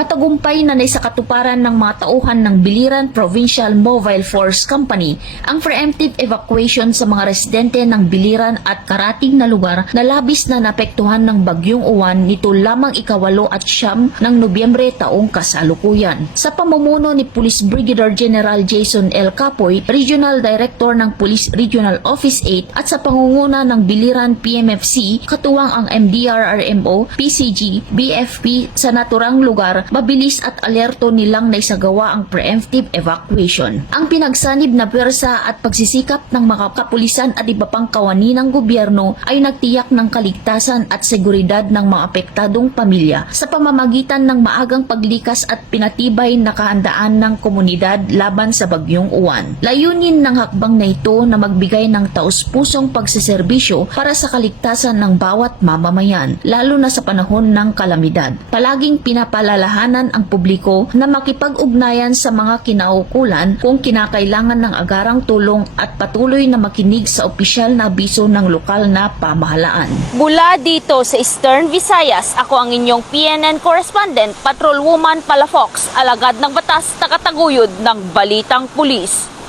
Matagumpay na naisakatuparan ng mga tauhan ng Biliran Provincial Mobile Force Company ang preemptive evacuation sa mga residente ng Biliran at karating na lugar na labis na naapektuhan ng Bagyong Uwan nito lamang ika-8 at 9 ng Nobyembre taong kasalukuyan. Sa pamumuno ni Police Brigadier General Jason L. Capoy, Regional Director ng Police Regional Office 8 at sa pangunguna ng Biliran PMFC, katuwang ang MDRRMO, PCG, BFP sa naturang lugar, mabilis at alerto nilang naisagawa ang preemptive evacuation. Ang pinagsanib na pwersa at pagsisikap ng mga kapulisan at iba pang kawani ng gobyerno ay nagtiyak ng kaligtasan at seguridad ng mga apektadong pamilya sa pamamagitan ng maagang paglikas at pinatibay na kahandaan ng komunidad laban sa Bagyong Uwan. Layunin ng hakbang na ito na magbigay ng taus-pusong pagseserbisyo para sa kaligtasan ng bawat mamamayan, lalo na sa panahon ng kalamidad. Palaging pinapalalahanan ang publiko na makipag-ugnayan sa mga kinaukulan kung kinakailangan ng agarang tulong at patuloy na makinig sa opisyal na abiso ng lokal na pamahalaan. Mula dito sa Eastern Visayas, ako ang inyong PNN correspondent, Patrolwoman Palafox, alagad ng batas, takataguyod ng Balitang Pulis.